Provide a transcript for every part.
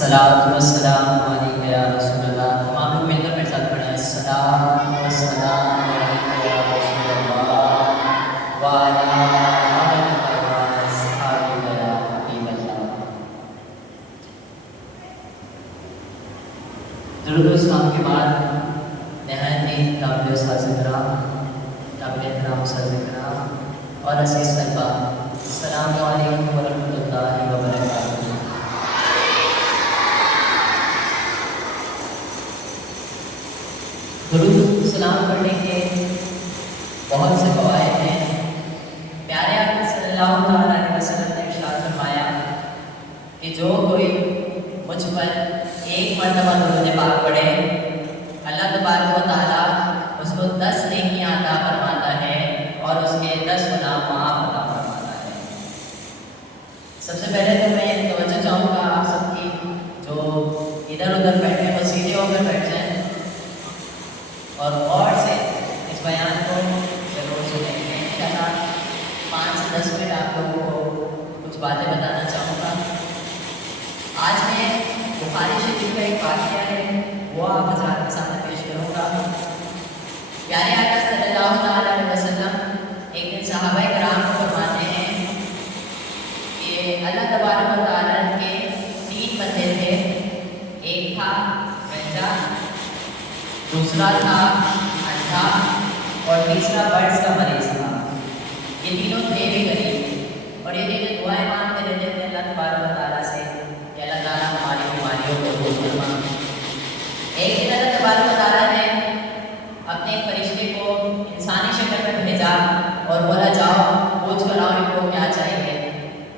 الصلاۃ والسلام علیک یا رسول اللہ. تمام لوگ مل کر میرے ساتھ پڑھیں. السلام والسلام علیک یا رسول اللہ وعلی آلک و اصحابک یا حبیب اللہ. درود و سلام کے بعد نہایت ہی قابل استاذ کرام، قابل احترام استاذ کرام اور عزیز طلبہ، السلام علیکم ورحمۃ اللہ وبرکاتہ. درود سلام پڑھنے کے بہت سے فوائد ہیں. پیارے آقا صلی اللہ تعالیٰ علیہ وسلم نے ارشاد فرمایا کہ جو کوئی مجھ پر ایک مرتبہ درود پاک پڑھے، اللہ تبارک و تعالیٰ اس کو 10 نیکیاں عطا فرماتا ہے اور اس کے 10 گناہ معاف عطا فرماتا ہے. سب سے پہلے تو میں یہ توجہ چاہوں گا آپ سب کی، جو ادھر ادھر بیٹھے ہیں وہ سیدھے ہو کر بیٹھ جائیں اور غور سے اس بیان کو ضرور سنیں. انشاءاللہ 5 سے 10 منٹ آپ لوگوں کو کچھ باتیں بتانا چاہوں گا. آج میں بخاری شریف کا ایک واقعہ ہے وہ آپ حضرات کے سامنے پیش کروں گا. پیارے آقا صلی اللہ تعالیٰ علیہ وسلم ایک دن صحابہ کرام کو فرماتے ہیں کہ اللہ تبارک و تعالیٰ کے 3 بندے تھے. ایک تھا بچہ، دوسرا تھا اندھا اور تیسرا برڈز کا مریض تھا. یہ تینوں تھے بھی غریب اور یہ تینوں دعائیں مانگتے رہتے تھے اللہ تبارک و تعالیٰ سے کہ اللہ تعالیٰ ہماری بیماریوں کو دور فرما. ایک دن اللہ تبارک و تعالیٰ نے اپنے ایک فرشتے کو انسانی شکل میں بھیجا اور بولا جاؤ پوچھ کر آؤ ان کو کیا چاہیے.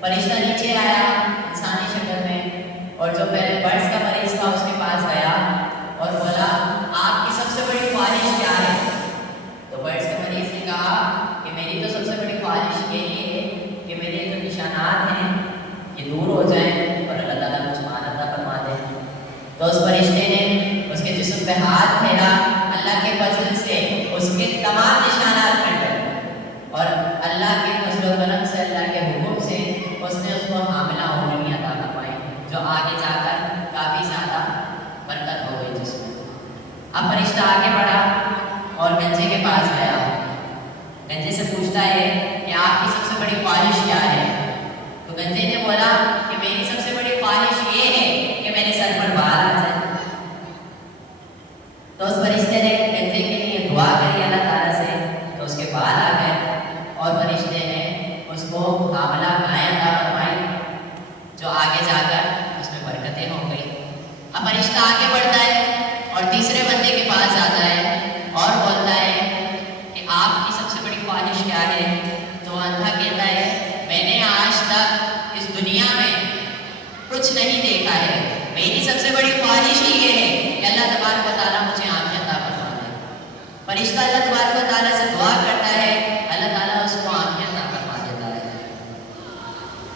فرشتہ نیچے آیا انسانی شکل میں اور جو پہلے برڈز کا مریض تھا اس کے پاس گیا اور بولا آپ کی سب سے بڑی خواہش کیا ہے؟ تو برڈز کے مریض نے کہا کہ میری تو سب سے بڑی خواہش یہی ہے کہ میرے جو نشانات ہیں یہ دور ہو جائیں اور اللہ تعالیٰ کچھ مان عطا فرما دے. تو اس فرشتے نے اس کے جسم پہ ہاتھ پھیرا، اللہ کے فضل سے اس کے تمام نشانات مٹ گئے اور اللہ کے فضل و کرم سے، اللہ کے حکم سے اس نے اس کو حاملہ ہونے عطا فرمائی، جو آگے جا کر کافی زیادہ برکت ہو گئی جس میں. اب فرشتہ آگے بڑھا اور گنجے کے پاس گیا. گنجے سے پوچھتا ہے کہ آپ کی سب سے بڑی خواہش کیا ہے؟ تو گنجے نے بولا کہ میری سب سے بڑی خواہش یہ ہے کہ میرے سر پر بال آ جائے. تو اس فرشتے نے گنجے کے لیے دعا کری اللہ تعالیٰ سے تو اس کے بال آ گئے اور فرشتے نے اس کو حاملہ گائے عطا فرمائی، جو آگے جا کر اس میں برکتیں ہو گئی. اب فرشتہ آگے بڑھتا ہے اور تیسرے بندے کے پاس جاتا ہے اور بولتا ہے کہ آپ کی سب سے بڑی خواہش کیا ہے؟ تو اندھا کہتا ہے میں نے آج تک اس دنیا میں کچھ نہیں دیکھا ہے، میری سب سے بڑی خواہش ہی یہ ہے کہ اللہ تبارک و تعالیٰ مجھے آنکھیں عطا فرما دے. فرشتہ اللہ تبارک و تعالیٰ سے دعا کرتا ہے، اللہ تعالیٰ اس کو آنکھیں عطا فرما دیتا ہے.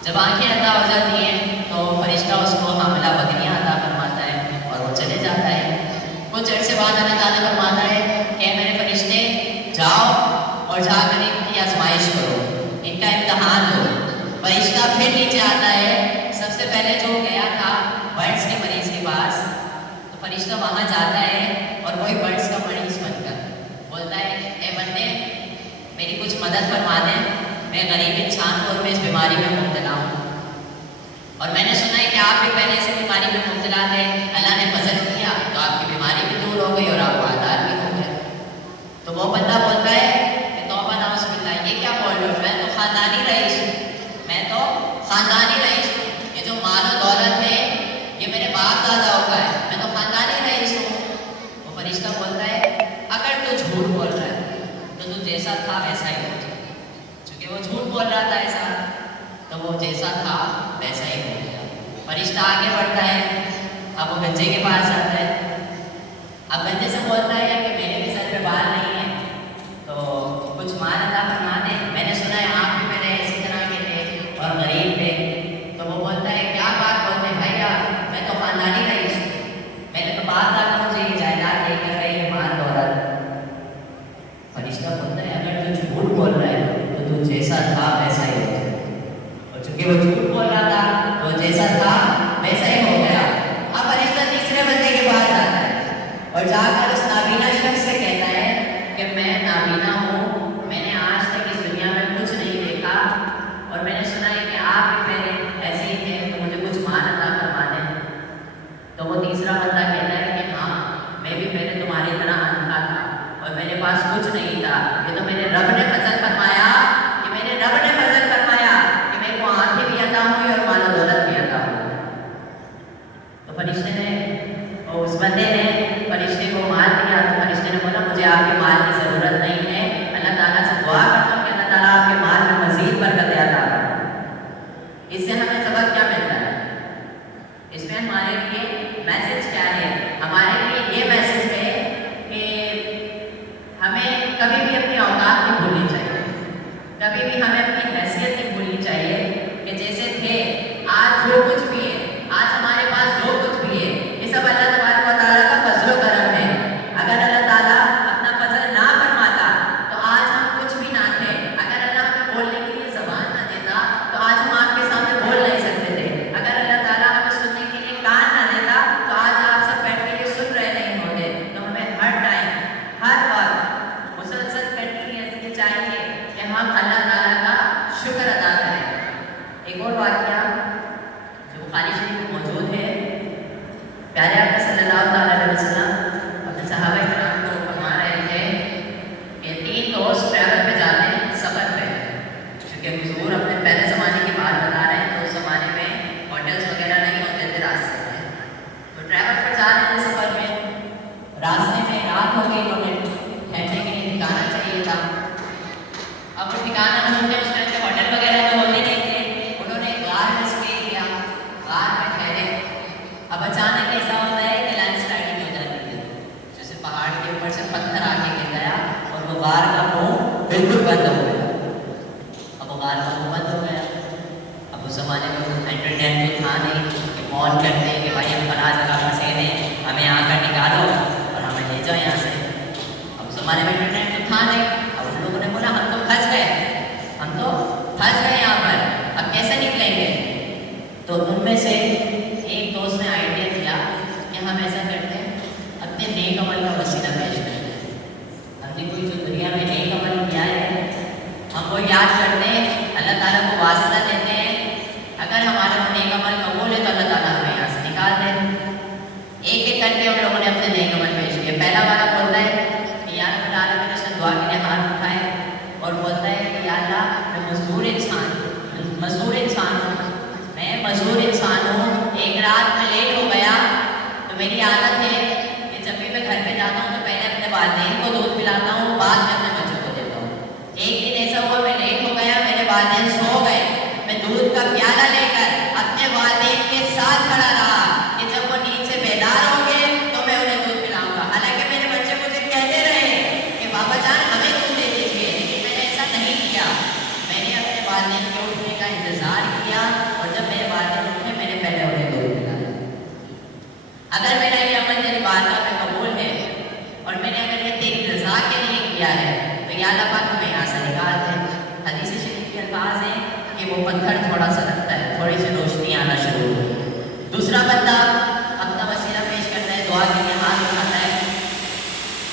جب آنکھیں عطا ہو جاتی ہیں تو فرشتہ اس کو حاملہ بکریاں عطا فرماتا ہے اور وہ چلے جاتا ہے. کچھ عرصے بعد اللہ تعالیٰ فرماتا ہے کہ میرے فرشتے جاؤ اور جا کر ان کی آزمائش کرو، ان کا امتحان لو. فرشتہ پھر نیچے آتا ہے. سب سے پہلے جو گیا تھا برڈز کے مریض کے پاس، تو فرشتہ وہاں جاتا ہے اور وہی برڈز کا مریض بن کر بولتا ہے اے بندے میری کچھ مدد فرما دیں، میں غریب انسان ہوں اور میں اس بیماری میں مبتلا ہوں اور میں نے سنا ہے کہ آپ بھی پہلے سے بیماری میں مبتلا تھے، اللہ نے فضل کیا تو آپ کی بیماری بھی دور ہو گئی اور آپ پائیدار بھی ہو گئے. تو وہ بندہ بولتا ہے کہ توبہ نعوذ باللہ، یہ کیا بول رہے ہو؟ میں تو خاندانی رئیس ہوں، میں تو خاندانی رئیس ہوں، یہ جو مال و دولت ہے یہ میرے باپ داداؤں کا ہے، میں تو خاندانی رئیس ہوں. وہ فرشتہ بولتا ہے اگر تو جھوٹ بول رہا ہے تو تو جیسا تھا ویسا ہی ہو جائے. چونکہ وہ جھوٹ بول رہا تھا ایسا تو وہ جیسا تھا ویسا ہی ہو گیا. فرشتہ آگے بڑھتا ہے. اب وہ گنجے کے پاس جاتا ہے. اب گنجے سے بولتا ہے کہ میرے بھی سر پہ بال نہیں ہے تو کچھ مال عطا فرما دیں، میں نے سنا ہے آپ بھی پہلے اسی طرح کے تھے اور غریب تھے. تو وہ بولتا ہے کیا بات بولتے ہیں بھائی آپ، میں تو خاندانی رئیس ہوں، میں نے تو بات آتا مجھے یہ جائیداد دے کر گئی ہے، مال دولت. فرشتہ بولتا ہے اگر تو جھوٹ بول رہا ہے تو تو جیسا تھا ویسا ہی ہو جائے. اور چونکہ وہ جھوٹ بول رہا تھا تو جیسا تھا ویسا ہی ہو گیا. اور جا کر اس نابینا شخص سے کہتا ہے کہ میں نابینا ہوں، میں نے آج تک اس دنیا میں کچھ نہیں دیکھا، اور میں نے سنا ہے کہ آپ بھی پہلے ایسے ہی تھے، تو مجھے کچھ مال عطا کروا دیں۔ تو وہ تیسرا بندہ کہتا ہے کہ ہاں، میں بھی پہلے تمہاری طرح اندھا تھا اور میرے پاس کچھ نہیں تھا، یہ تو میرے رب نے فضل فرمایا، کہ میرے رب نے فضل فرمایا کہ میرے کو آنکھیں بھی عطا ہوئی اور مال و دولت بھی عطا ہوئی۔ تو فرشتے نے، اور اس بندے نے فرشتے کو مال دیا، تو فرشتے نے بولا مجھے آپ کے مال کی ضرورت نہیں ہے، اللہ تعالیٰ سے دعا کرتا ہوں کہ اللہ تعالیٰ آپ کے مال میں مزید برکت عطا کرے۔ اس سے ہمیں سبق کیا ملتا ہے؟ اس میں ہمارے لیے میسج کیا ہے؟ ہمارے لیے یہ میسج ہے کہ ہمیں کبھی بھی اپنی اوقات نہیں بھولنی چاہیے، کبھی بھی ہمیں اپنی حیثیت نہیں بھولنی چاہیے، کہ جیسے تھے آج جو کچھ بھی ہے، آج ہمارے پاس جو کچھ بھی ہے، یہ سب اللہ تبارک و تعالیٰ کا فضل و کرم ہے۔ اگر اللہ تعالیٰ اپنا فضل نہ فرماتا تو آج ہم کچھ بھی نہ تھے، اگر اللہ ہمیں بولنے کے لیے زبان نہ دیتا تو آج ہم آپ کے سامنے بول نہیں سکتے تھے، اگر اللہ تعالیٰ ہمیں سننے کے لیے کان نہ دیتا تو آج آپ سب بیٹھ کے سن رہے نہیں ہوتے۔ تو ہمیں ہر ٹائم، ہر وقت مسلسل کنٹینیوسلی چاہیے کہ ہم اللہ تعالیٰ کا شکر ادا کریں۔ ایک اور واقعہ جو بخاری شریف میں موجود ہے، پیارے آقا صلی اللہ علیہ وسلم اپنے صحابہ کرام کو فرما رہے تھے کہ 3 دوست ٹریول پہ جاتے ہیں، سفر پہ، کیونکہ حضور اپنے پہلے زمانے کی بات بتا رہے ہیں، تو اس زمانے میں ہوٹلس وغیرہ نہیں ہوتے تھے راستے میں، تو ٹریول پر جا رہے تھے سفر میں، راستے میں رات ہو گئی، انہوں نے ٹھہرنے کے لیے ٹھکانا چاہیے تھا۔ اب وہ ٹھکانا ڈھونڈتے، اس ٹائم پہ ہوٹل وغیرہ تو ہوتے نہیں تھے، انہوں نے غار میں اسٹے کیا، غار میں ٹھہرے۔ اب اچانک ایسا ہوتا ہے کہ لینڈ سلائڈنگ ہو جاتی ہے، جیسے پہاڑ کے اوپر سے پتھر آ کے گر گیا اور وہ غار کا منہ بالکل بند ہو گیا۔ اب وہ غار کا منہ بند ہو گیا، اب اس زمانے میں انٹرنیٹ بھی تھا نہیں کہ فون کرتے ہیں کہ بھائی ہم فلاں جگہ پھنسے ہیں، ہمیں یہاں کا نکالو اور ہمیں لے جاؤ یہاں سے۔ اب اس زمانے میں انٹرنیٹ تو تھا نہیں، اب ان لوگوں نے بولا ہم تو پھنس گئے، ہم تو پھنس گئے یہاں پر، اب کیسے نکلیں گے؟ تو ان میں سے ایک دوست نے آئیڈیا دیا کہ ہم ایسا کرتے ہیں، اپنے نیک عمل کا وسیلہ پیش کرتے ہیں، ہم نے کوئی جو دنیا میں نیک عمل کیا ہے ہم وہ یاد کرتے ہیں، اللہ تعالیٰ کو واسطہ دیتے ہیں، اگر ہمارا وہ نیک عمل قبول ہے تو اللہ تعالیٰ ہمیں یہاں سے نکال دیں۔ ایک ایک کر کے ہم لوگوں نے اپنے نیک عمل پیش کیے۔ پہلا والا بولتا ہے کہ یا رب العالمین، اس نے دعا کے لیے ہاتھ اٹھائے اور بولتا ہے کہ یا اللہ میں مزدور انسان ہوں، میں مزدور انسان ہوں، ایک رات میں لیٹ ہو گیا، تو میری عادت ہے کہ جب بھی میں گھر پہ جاتا ہوں تو پہلے اپنے والدین کو دودھ پلاتا ہوں، بعد میں اپنے بچوں کو دیتا ہوں۔ ایک دن ایسا ہوا میں لیٹ ہو گیا، میرے والدین سو گئے، میں دودھ کا پیالہ لے کر اپنے والدین کے ساتھ کھڑا رہا کہ جب وہ نیند سے بیدار ہوں گے تو میں انہیں دودھ پلاؤں گا، حالانکہ میرے بچے مجھے کہتے رہے کہ بابا جان ہمیں دودھ دے دیجیے، لیکن میں نے ایسا نہیں کیا، میں نے اپنے والدین کے اٹھنے کا انتظار کیا، اور جب میرے والدین اٹھے میں نے پہلے انہیں دودھ پلایا۔ اگر میرا یہ عمل تیری بارگاہ میں قبول ہے اور میں نے اگر یہ تیری رضا کے لیے کیا ہے تو یا اللہ پاک ہمیں یہاں سے نکال دے۔ حدیث شریف کے الفاظ ہیں کہ وہ پتھر تھوڑا سا رکھتا ہے، تھوڑی سی روشنی آنا شروع ہوئی۔ دوسرا بندہ اپنا وسیلہ پیش کرتا ہے، دعا کے لیے ہاتھ اٹھاتا ہے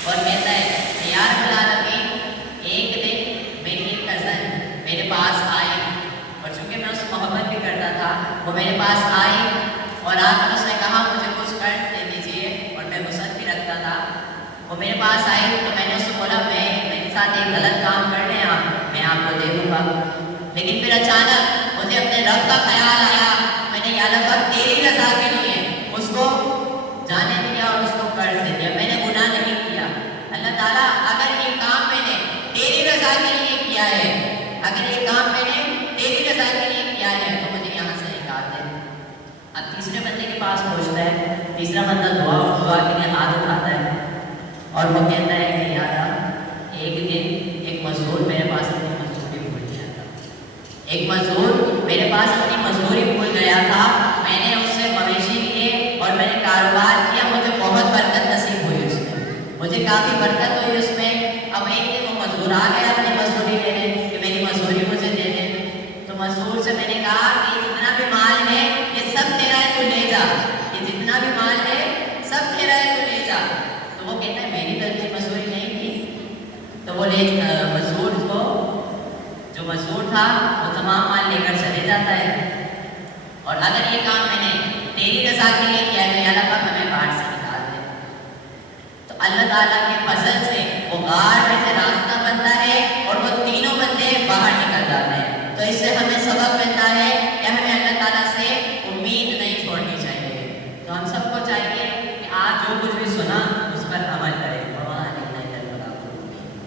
اور کہتا ہے کہ یا رب العالمین، ایک دن میری ایک کزن میرے پاس آئی، اور چونکہ میں اس سے محبت بھی کرتا تھا، وہ میرے پاس آئی اور آ کر اس نے کہا مجھے کچھ قرض دے دیجیے، اور میں وسعت بھی رکھتا تھا۔ وہ میرے پاس آئی تو میں نے اس سے بولا میرے ساتھ ایک غلط کام کر لیں آپ، میں آپ کو دے دوں گا، لیکن پھر اچانک مجھے اپنے رب کا خیال آیا، میں نے یا اللہ پاک تیری رضا کے لیے اس کو جانے دیا اور اس کو قرض دے دیا، میں نے گناہ نہیں کیا۔ اللہ تعالیٰ اگر یہ کام میں نے تیری رضا کے لیے کیا ہے، اگر یہ کام میں نے تیری رضا کے لیے کیا ہے تو مجھے یہاں سے نکال دے۔ اب تیسرے بندے کے پاس پہنچتا ہے، تیسرا بندہ دعا کے لیے ہاتھ اٹھاتا ہے اور وہ کہتا ہے کہ یا اللہ، ایک دن ایک مزدور میرے پاس اپنی مزدوری بھول گیا تھا، ایک مزدور میرے پاس اپنی مزدوری بھول گیا تھا، میں نے اس سے مویشی لیے اور میں نے کاروبار کیا، مجھے بہت برکت نصیب ہوئی اس میں، مجھے کافی برکت ہوئی اس میں۔ اب ایک دن وہ مزدور آ گیا اپنی مزدوری لینے کہ میری مزدوری مجھے دے دیں، تو مزدور سے میں نے کہا کہ جتنا بھی مال ہے یہ سب تیرا ہے، تو لے جا، یہ جتنا بھی مال ہے سب تیرا ہے، تو لے جا۔ تو تھا وہ تمام مال لے کر چلے جاتا ہے، اور اگر یہ کام میں نے تیری رضا کے لیے کیا ہے یا اللہ پاک ہمیں باہر سے نکال دے، تو اللہ تعالیٰ کے فضل سے وہ غار